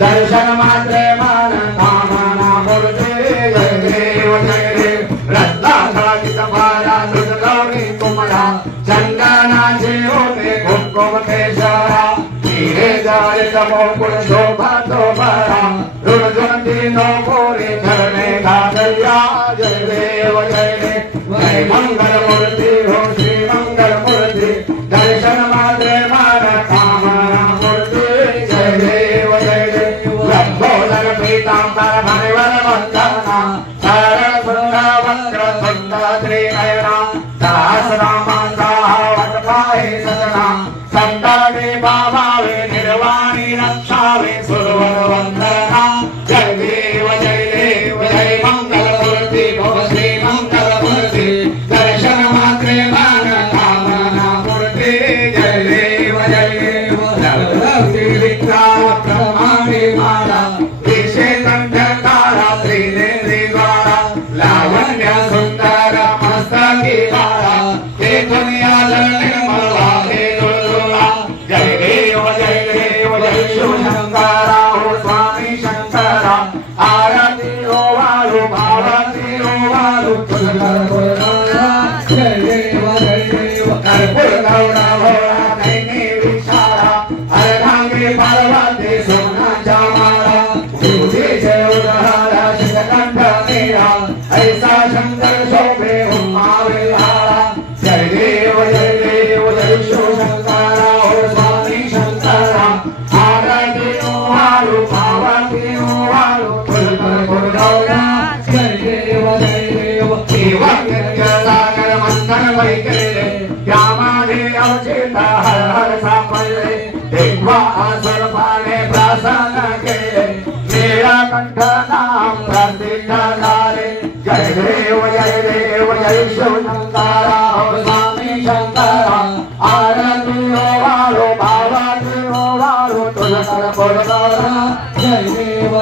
दर्शन मात्रे मन कामना मूर्ति जय देव रत्नाखित माया गौरी कुमरा चंदनाची होते कुमकुम केशरा धीरे जारित मोकुल शोभा शोभरा रुण तीनों पूरी करने का दरिया जय देव जय मंगल मूर्ति हो श्री मंगल मूर्ति दर्शन मात्रे मन कामना मूर्ति जय देव लंबोदर पीतांबर मणिवर वंदना सरल सुंदर वक्र सुंदर त्रिनयना सहस्रनामांगावत पाहि सदना संतावे भावे निर्वाणी रक्षावे सुरवर वंदना जय देव जय मंगल मूर्ति भो श्री मंगल मूर्ति दर्शन मात्रे मन कामना मूर्ति जय देव विक्राम प्रमाणी माला दिशे कंठकारा त्रिनेत्री द्वारा लावण्य सुंदर मस्तकी बाला हे दुनिया निर्मला हे दुर्गा जय देव जय शिव शंकरा हो स्वामी शंकरा आरती हो वालु भारती हो वालु जय देव कर्पूर गौरा हो नैनी विशाला अर्धांगी पार्वती सोना जमाला दूधी जय उदहारा शिवकंठ मेरा ऐसा शंकर शोभे उमा विहारा जय देव जय शिव शंकरा हो स्वामी शंकरा आरती हो वालु पार्वती हो वालु कर्पूर गौरा जय देव सागर मंथन वैकले श्यामाधि अवचिता हर हर साफल्य देखवा आसुर पाने प्रसन्न केले मेरा कंठ नाम प्रसिद्ध झाले जय देव जय शिव शंकरा हो स्वामी शंकरा आरती हो वालो भावती हो वालो तुझ कर्पूर गौरा जय देव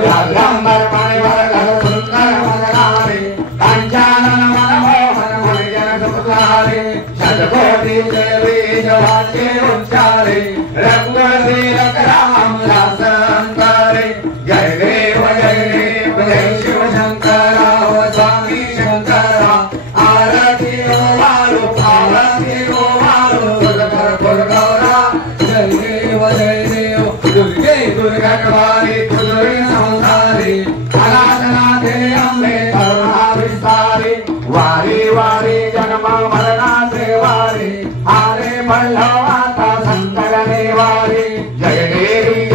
व्याघ्रंबर मणिवर घर सुंदर वदनारे कांचन मनमोहन मुनिजन सुखकारे शतकोटि देवी जवाचे उच्चारे रघुवर राम दासन करे जय देव जय शिव शंकरा हो स्वामी शंकरा आरती हो वालो पार्वती हो वालो कर्पूर गौरा जय देव दुर्गे दुर्गा कवारी दुर्गे संसारी अनाथनाथे अम्बे करुणा विस्तारी वारी वारी जन्म मरणा से वारी हारे पल्लवाता संकरणे वारी जय देवी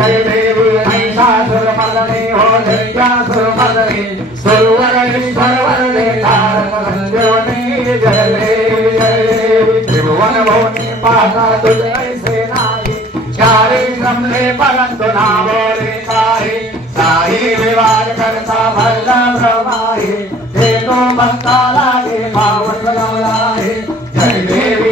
महिषासुर मदने हो दैत्यासुर मदने सुरवर वरदे तारक संजीवनी जय देवी त्रिभुवन भुवने पाता तुझ ऐसे नाही चारे ब्रह्मे परंतु नामोरे काहे साई विवाद करता भल्ला ब्रह्माहे हे तो भक्ता लागे पावन लाहे जय देवी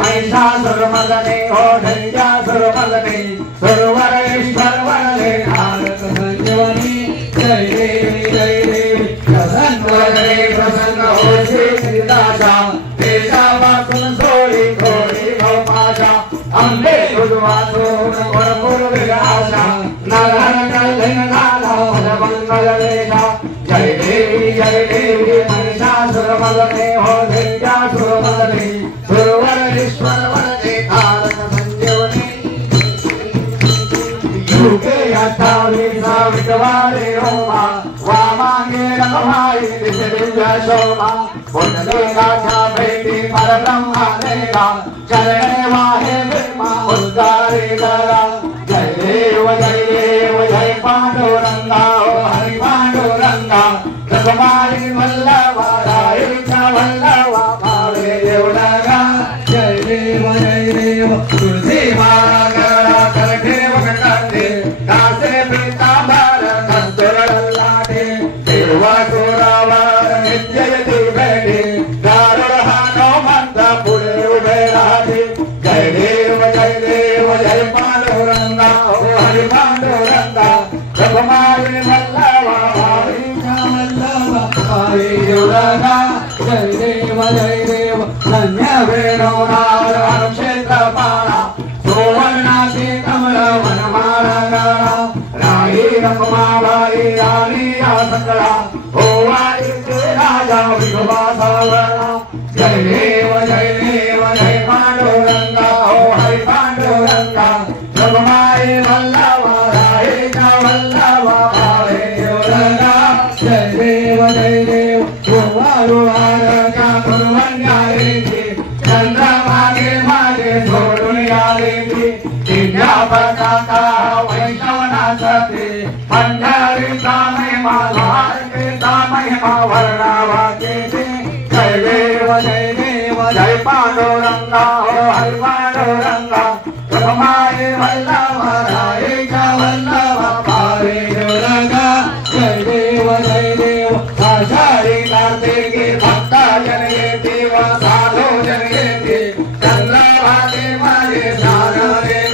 महिषासुर मदने हो दैत्यासुर मदने सुरवरेश्वर वरदे नारद संजीवनी जय देवी प्रसन्न हो श्री दासा तेजा वासुन सोई घोड़ी गौपाशा अम्बे उद्वासो कर्पूर विलासा नरहर कल्लिन नाला मंगल लेखा जय देवी महिषासुर मदने हो दैत्यासुर मदने सुरवरेश्वर वरदे तारक संजीवनी युगे अष्टावीसा विद्वारे होमा वामांगे रमाई दिव्य शोभा पुण्य गाथा भेटी परब्रह्मा देगा चरणे वाहे ब्रह्मा उद्गारे दरा जय देव जय पांडुरंगा हो हरि पांडुरंगा रघुमारी वल्लभा रायचा वल्लभा भावे देवलगा जय देव दुर्गा जय देव धन्य वेणुनाद क्षेत्रपाला सुवर्णाची कमल वनमाला राई रखमाबाई राणी या सकळा ओवाळीचे राजा विठोबा सावळा जय देव जय पांडुरंगा हो हरी पांडुरंगा जगमाई वल्लभा राईचा वल्लभा भावे दुर्गा जय देव गोवारुवारच्या कुर्वण्याची चंद्रमागे मागे सोडून आलेली दिव्या पताका वैष्णवनासते पंढरीचा महिमा भारतीचा महिमा वर्णावाचे जय देव जय पांडुरंगा हो हरी पांडुरंगा जगमाई वल्लभा राईचा वल्लभा भावे दुर्गा जय देव आषाढी कार्तिकी भक्ता जन येते व साधू जन येते चंद्रभागे माझे स्नान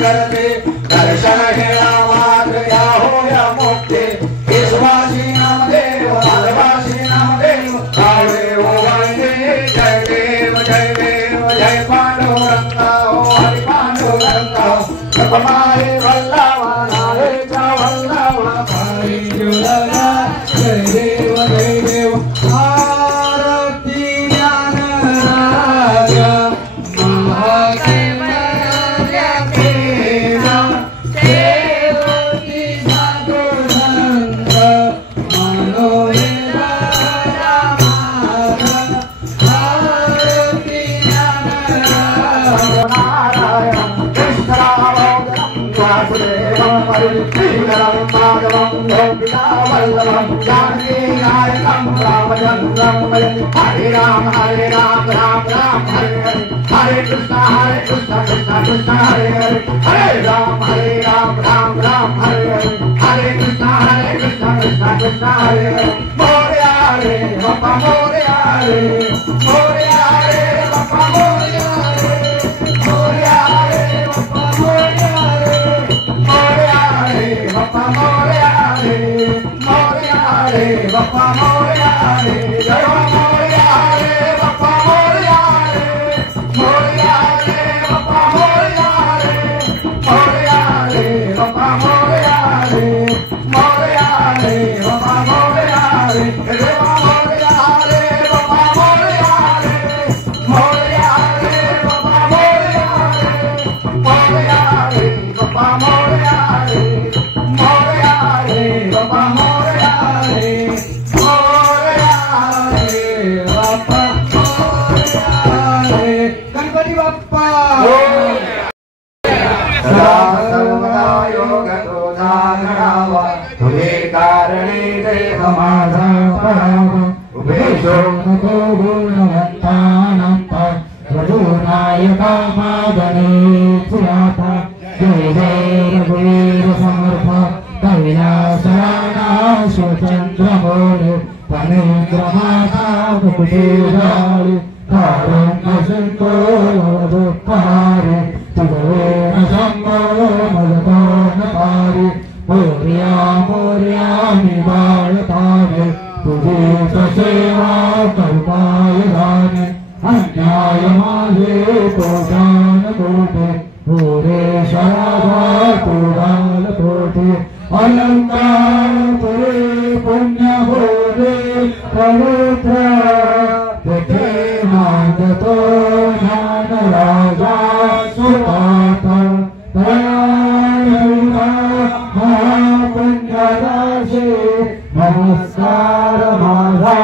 करते दर्शन घेणा मात्र या हो या मोठे विश्वासी नामदेव भालवासी नामदेव भावे हो वंदे जय देव जय पांडुरंगा हो हरी पांडुरंगा जगमाई वल्लभा राईचा वल्लभा भावे दुर्गा जय देव आरती ज्ञान राजा महादेव देवती साधु संत मनोवेदा आरती ज्ञान नारायण कृष्ण वासुदेवं परित्रीकरं माधवं गोपिका वल्लभं जानकी नायकं रामचन्द्रं हरे राम राम राम हरे हरे हरे कृष्ण कृष्ण कृष्ण हरे हरे हरे राम राम राम हरे हरे हरे कृष्ण कृष्ण हरे हरे मोरया रे बाप्पा मोरया रे बाप्पा मोरया रे मोरया रे बाप्पा मोरया रे बाप्पा मोरया रे बाप्पा मोरया रे जय मोरया रे बाप्पा मोरया रे मोरया रे बाप्पा मोरया रे मोरया रे बाप्पा मोरया रे मोरया रे बाप्पा मोरया रे रे मोरया रे बाप्पा मोरया रे मोरया रे बाप्पा मोरया रे मोरया रे बाप्पा मोरया रे मोरया रे बाप्पा मोरया रे गणपती बाप्पा सर्वदा योग तुझा घडावा तुझे कारणे देह माझा पडावा उभे शोको गुणवंतानां रघुनायका मागणे आता जय जय रघुवीर समर्थ कविलासराणा स्वचंद्र मोरे पनेन्द्रमाता मुकुटेराळे कारुण्य सिंधो दुःखारे तुझे संभव मजतानकारी मोर्या मी बाळतावे तुझे सेवा कल्पाय गाणे अन्याय माझे तोषान कोटे पुरे शराभा तुडाल कोटे अलंकार पुरे पुण्य बोले पवित्र तेथे नांदतो ज्ञान राजा सुपाता महापुण्यराशे नमस्कार माझा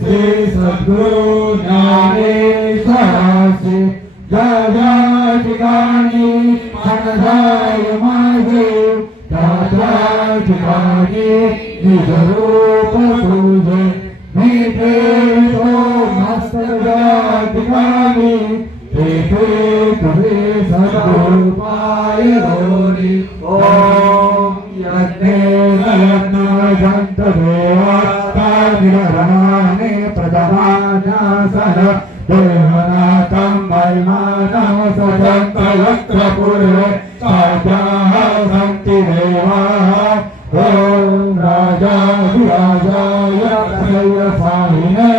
श्री सद्गुरु ज्ञानेश्वराचे जय जय ठिकाणी मनजाय माझे त्या ठिकाणी निज रूप तुझे मी भेटो मस्तक ठिकाणी तेथे तुझे सद्गुरु पाय धोरी ओम यज्ञ जंत देवता निरणाने प्रदमानासन देवनाथं वैमानं सजंत यत्र पूर्वे साध्याः सन्ति देवाः ओम राजा विराजाय त्रयसाहिने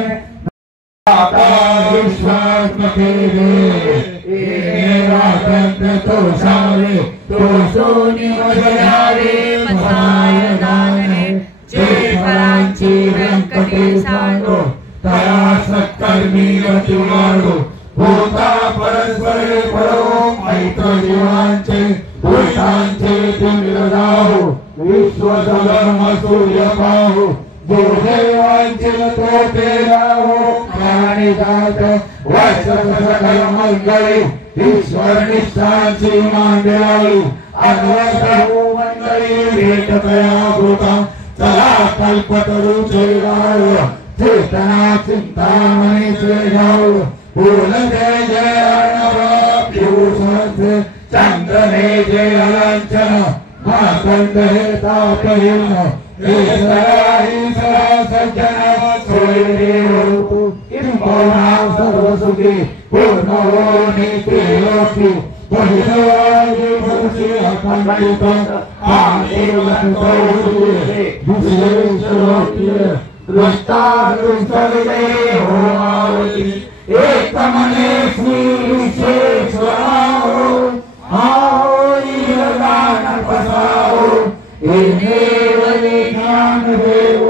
शंकरांची व्यंकटेशांडो तया सत्कर्मी गतिवाडो भूता परस्परे परो मैत्र जीवांचे भूतांचे दिव्यदाहो विश्वधर्म सूर्य पाहो जो देवांचे तो तेराहो प्राणी जात वैश्व सकल मंगळी ईश्वर निष्ठांची मांडळी अनवसहो मंडळी भेट कया भूता चला कल्पतरूचे गाव चेतना चिंतामणी से जाओ बोल जय जय अर्णव पीयूष चंद्र ने जय अलांछन माकंद हे तापहीन ईश्वरा सज्जन सोयदेव इंपौना सर्वसुखी पूर्ण हो नीति लोकी महिलाजी भुषी अखंडित आदिवंतौषी विशेषलोकीय दृष्टादृष्टविदे हो आवती एक मने श्री विश्वेश्वराहो आओ ईरगान पसाओ इनेव विज्ञान देव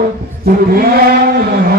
सूर्याय